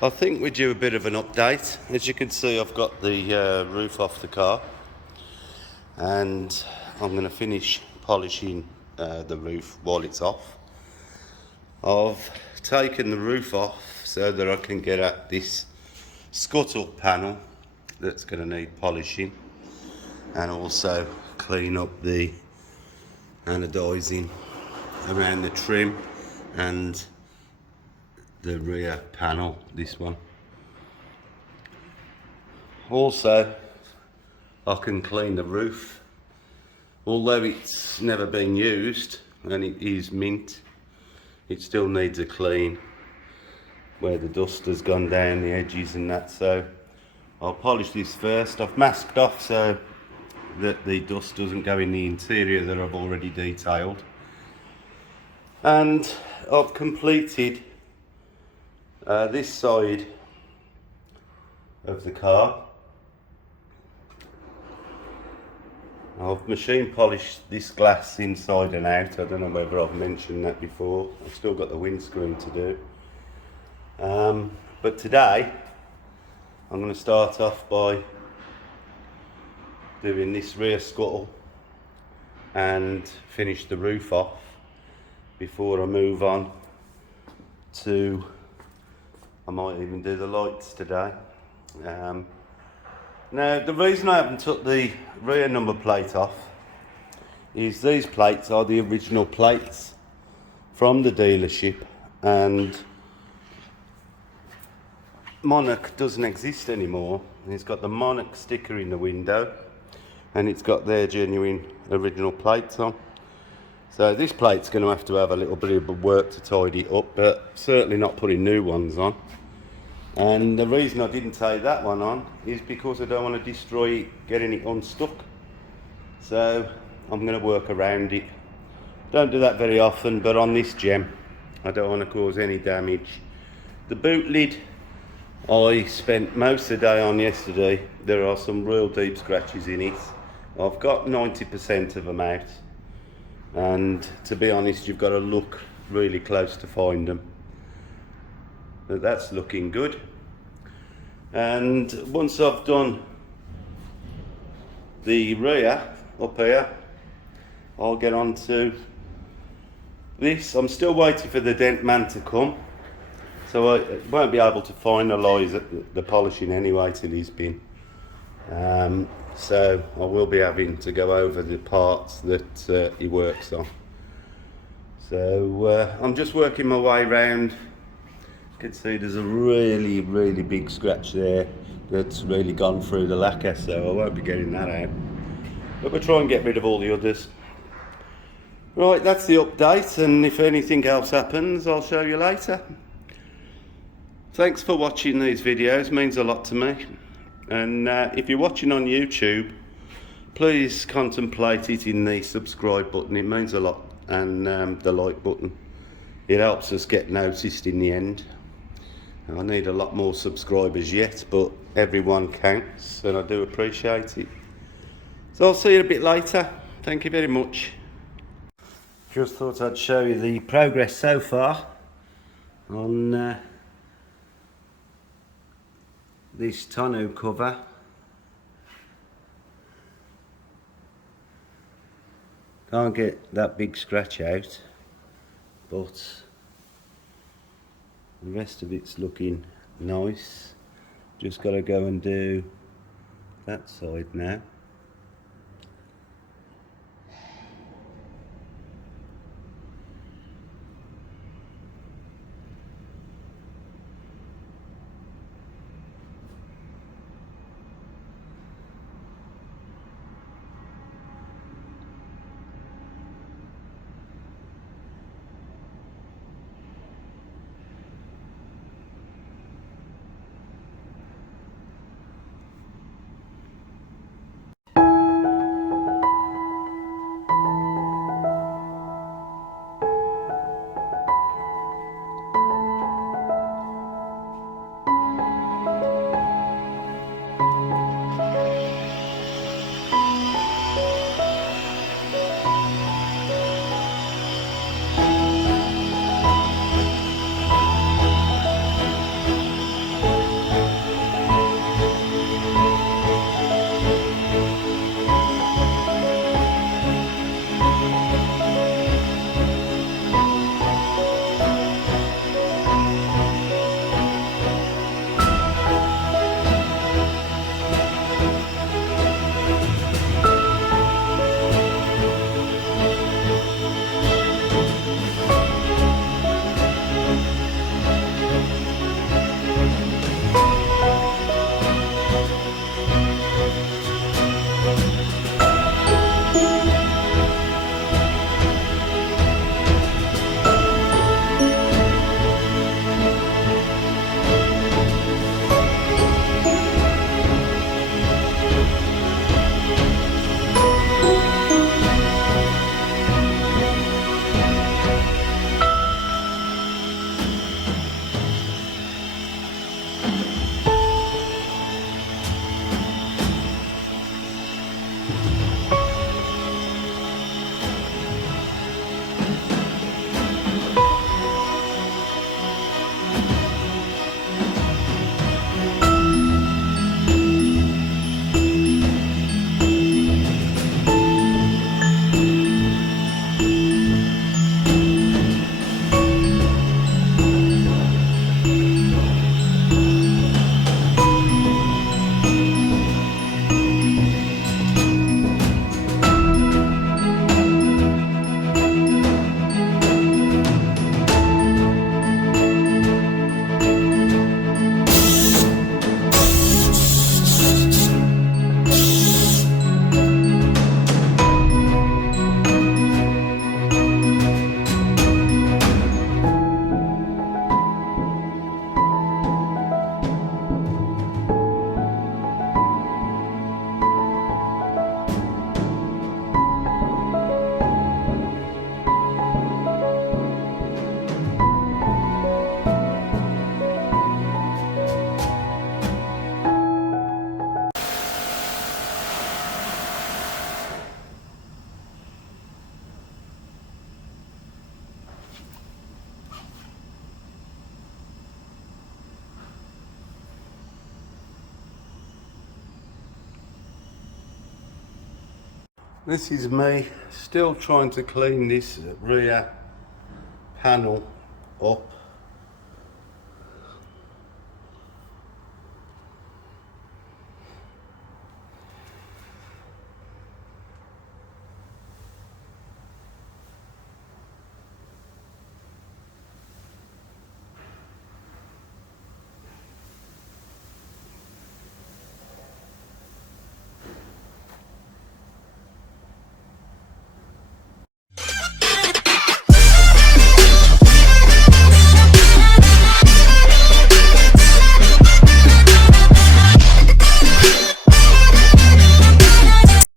I think we do a bit of an update. As you can see, I've got the roof off the car, and I'm going to finish polishing the roof while it's off. I've taken the roof off so that I can get at this scuttle panel that's going to need polishing, and also clean up the anodizing around the trim and the rear panel, this one. Also, I can clean the roof. Although it's never been used and it is mint, it still needs a clean where the dust has gone down the edges and that. So I'll polish this first. I've masked off so that the dust doesn't go in the interior that I've already detailed. And I've completed this side of the car. I've machine polished this glass inside and out. I don't know whether I've mentioned that before. I've still got the windscreen to do. But today I'm going to start off by doing this rear scuttle and finish the roof off before I move on to, I might even do the lights today. Now, the reason I haven't took the rear number plate off is these plates are the original plates from the dealership, and Monarch doesn't exist anymore. It's got the Monarch sticker in the window and it's got their genuine original plates on. So this plate's going to have a little bit of work to tidy up, but certainly not putting new ones on. And the reason I didn't take that one on is because I don't want to destroy it, getting it unstuck. So I'm going to work around it. Don't do that very often, but on this gem, I don't want to cause any damage. The boot lid, I spent most of the day on yesterday. There are some real deep scratches in it. I've got 90% of them out. And to be honest, you've got to look really close to find them. But that's looking good. And once I've done the rear up here, I'll get on to this. I'm still waiting for the dent man to come, so I won't be able to finalise the polishing anyway till he's been. So I will be having to go over the parts that he works on. So I'm just working my way around. You can see there's a really big scratch there that's really gone through the lacquer, so I won't be getting that out. But we'll try and get rid of all the others. Right, that's the update, and if anything else happens, I'll show you later. Thanks for watching these videos, it means a lot to me. And if you're watching on YouTube, please contemplate hitting the subscribe button, it means a lot, and the like button. It helps us get noticed in the end. I need a lot more subscribers yet, but everyone counts and I do appreciate it. So I'll see you a bit later. Thank you very much. Just thought I'd show you the progress so far on this tonneau cover. Can't get that big scratch out, but the rest of it's looking nice. Just got to go and do that side now. This is me still trying to clean this rear panel up.